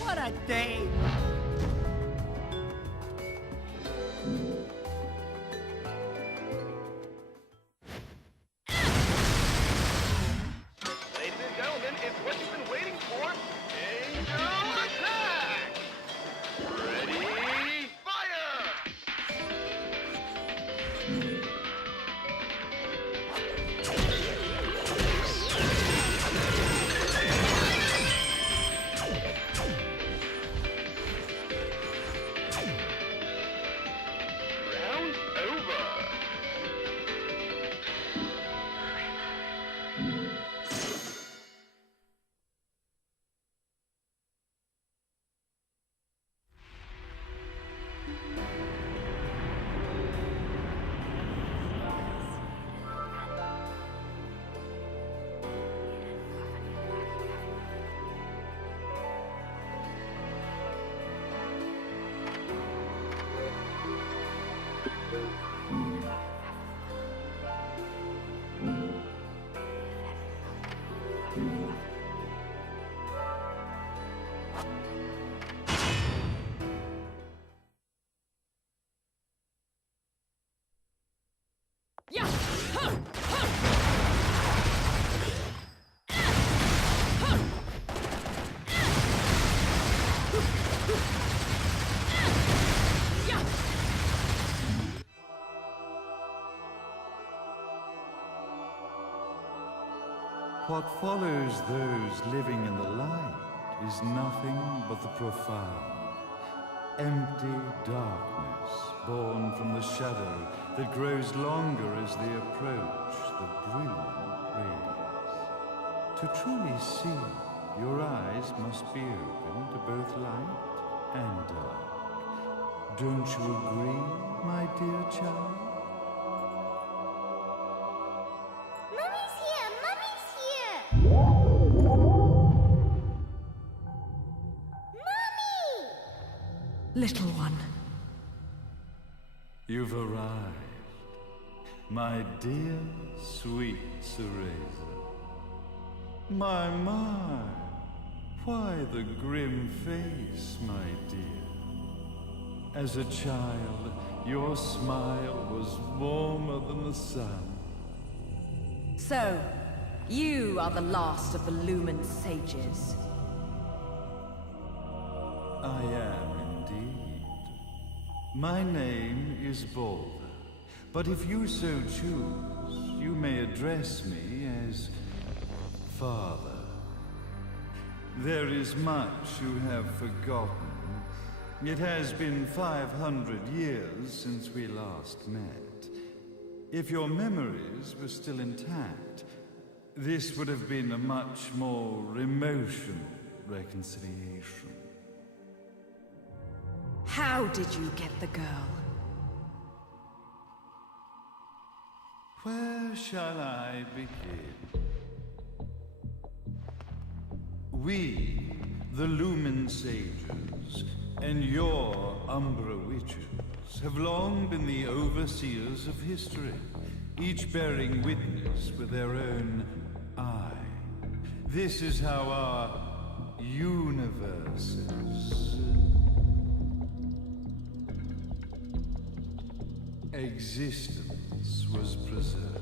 What a day! Ladies and gentlemen, it's what you've been waiting for. Angel attack! Ready, fire! Round over. What follows those living in the light is nothing but the profound, empty darkness born from the shadow that grows longer as they approach the brilliant rays. To truly see, your eyes must be open to both light and dark. Don't you agree, my dear child? Mummy's here! Mummy's here! Mummy! Little one. You've arrived, my dear, sweet Cereza. My, why the grim face, my dear? As a child, your smile was warmer than the sun. So, you are the last of the Lumen sages. I am indeed. My name is Balder, but if you so choose, you may address me as Father. There is much you have forgotten. It has been 500 years since we last met. If your memories were still intact, this would have been a much more emotional reconciliation. How did you get the girl? Where shall I begin? We, the Lumen Sages, and your Umbra Witches, have long been the overseers of history, each bearing witness with their own eye. This is how our universe's existence was preserved.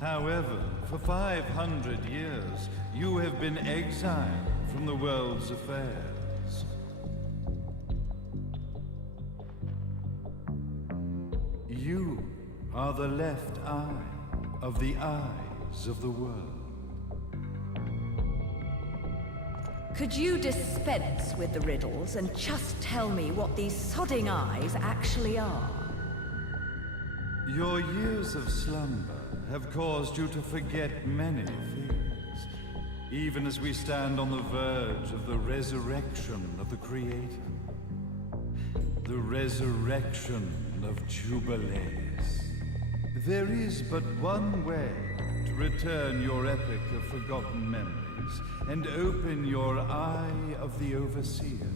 However, for 500 years, you have been exiled from the world's affairs. You are the left eye of the eyes of the world. Could you dispense with the riddles and just tell me what these sodding eyes actually are? Your years of slumber have caused you to forget many things, even as we stand on the verge of the resurrection of the Creator. The resurrection of Jubilees. There is but one way to return your epic of forgotten memories and open your eye of the Overseer.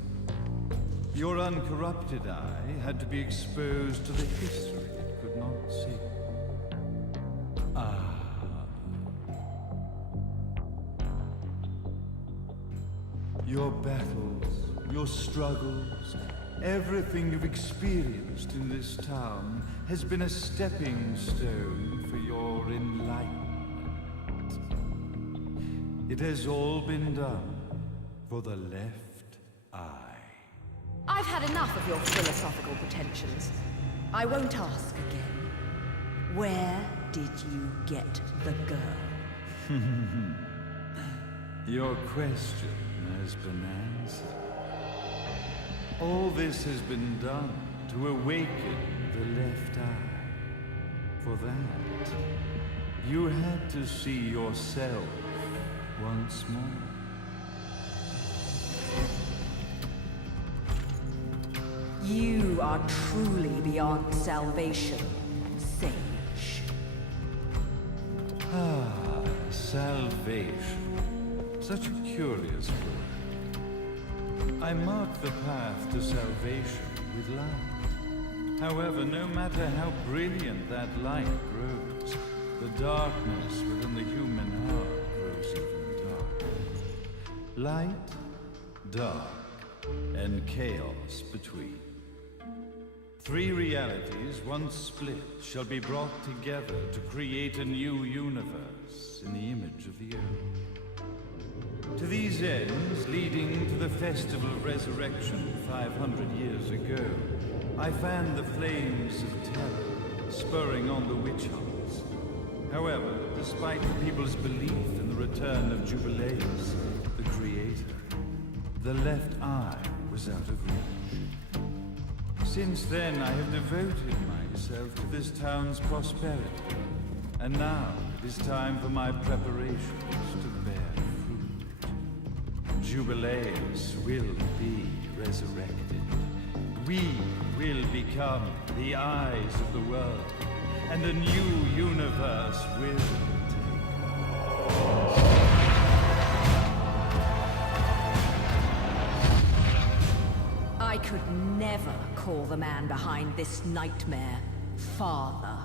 Your uncorrupted eye had to be exposed to the history it could not see. Your battles, your struggles, everything you've experienced in this town has been a stepping stone for your enlightenment. It has all been done for the left eye. I've had enough of your philosophical pretensions. I won't ask again. Where did you get the girl? Your question has been answered. All this has been done to awaken the left eye. For that, you had to see yourself once more. You are truly beyond salvation, sage. Ah, salvation. Such a curious word. I mark the path to salvation with light. However, no matter how brilliant that light grows, the darkness within the human heart grows even darker. Light, dark, and chaos between. Three realities, once split, shall be brought together to create a new universe in the image of the earth. To these ends, leading to the Festival of Resurrection 500 years ago, I fanned the flames of terror, spurring on the witch hunts. However, despite the people's belief in the return of Jubilees, the Creator, the left eye was out of reach. Since then, I have devoted myself to this town's prosperity, and now it is time for my preparations to bear fruit. Jubilees will be resurrected. We will become the eyes of the world, and a new universe will take place. I could never call the man behind this nightmare father.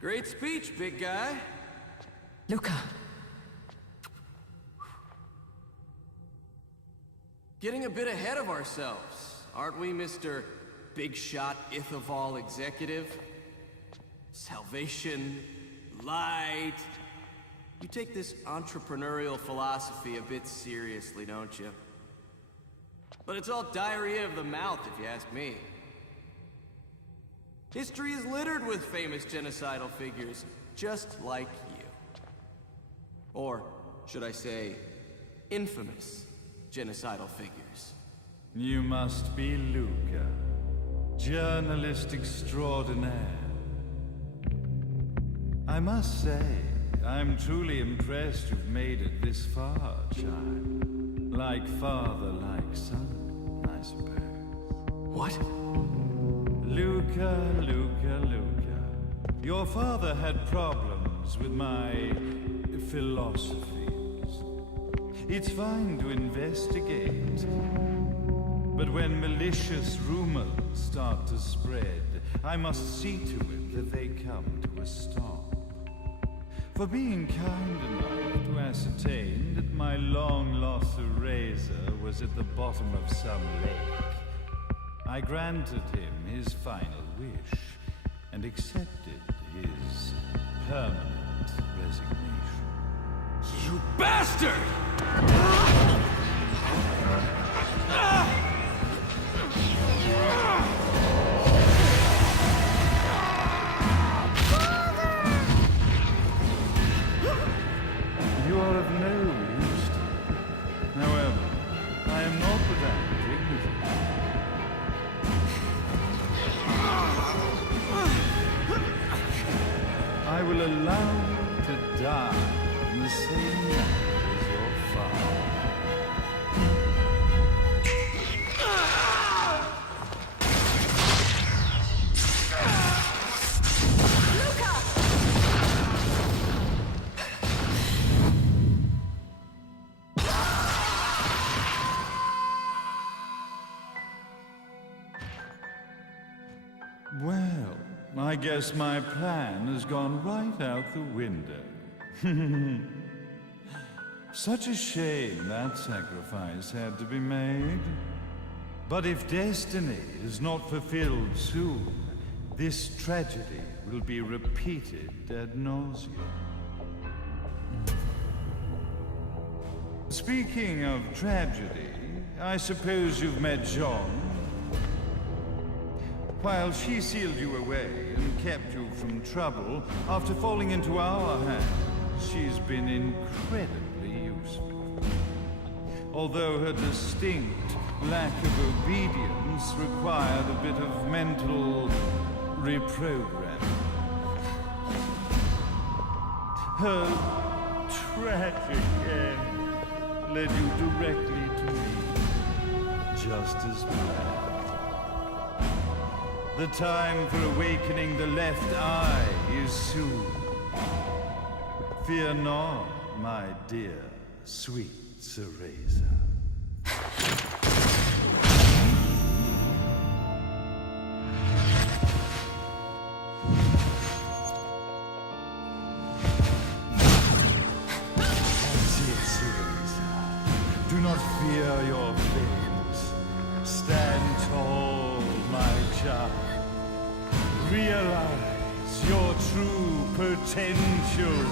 Great speech, big guy. Luca. Getting a bit ahead of ourselves, aren't we, Mr. Big Shot Ithaval Executive? Salvation, light. You take this entrepreneurial philosophy a bit seriously, don't you? But it's all diarrhea of the mouth, if you ask me. History is littered with famous genocidal figures, just like you. Or, should I say, infamous genocidal figures. You must be Luca, journalist extraordinaire. I must say, I'm truly impressed you've made it this far, child. Like father, like son, I suppose. What? Luca. Your father had problems with my philosophies. It's fine to investigate, but when malicious rumors start to spread, I must see to it that they come to a stop. For being kind enough to ascertain that my long-lost eraser was at the bottom of some lake, I granted him his final wish and accepted his permanent resignation. You bastard! You are of no use to me. However, I am not without dignity. I will allow you to die in the same night as your father. Well, I guess my plan has gone right out the window. Such a shame that sacrifice had to be made. But if destiny is not fulfilled soon, this tragedy will be repeated ad nauseam. Speaking of tragedy, I suppose you've met Jean. While she sealed you away and kept you from trouble, after falling into our hands, she's been incredibly useful. Although her distinct lack of obedience required a bit of mental reprogramming. Her tragic end led you directly to me, just as planned. The time for awakening the left eye is soon. Fear not, my dear, sweet Cereza. That's it, Cereza. Do not fear your fate. Stand tall, my child. Realize your true potential.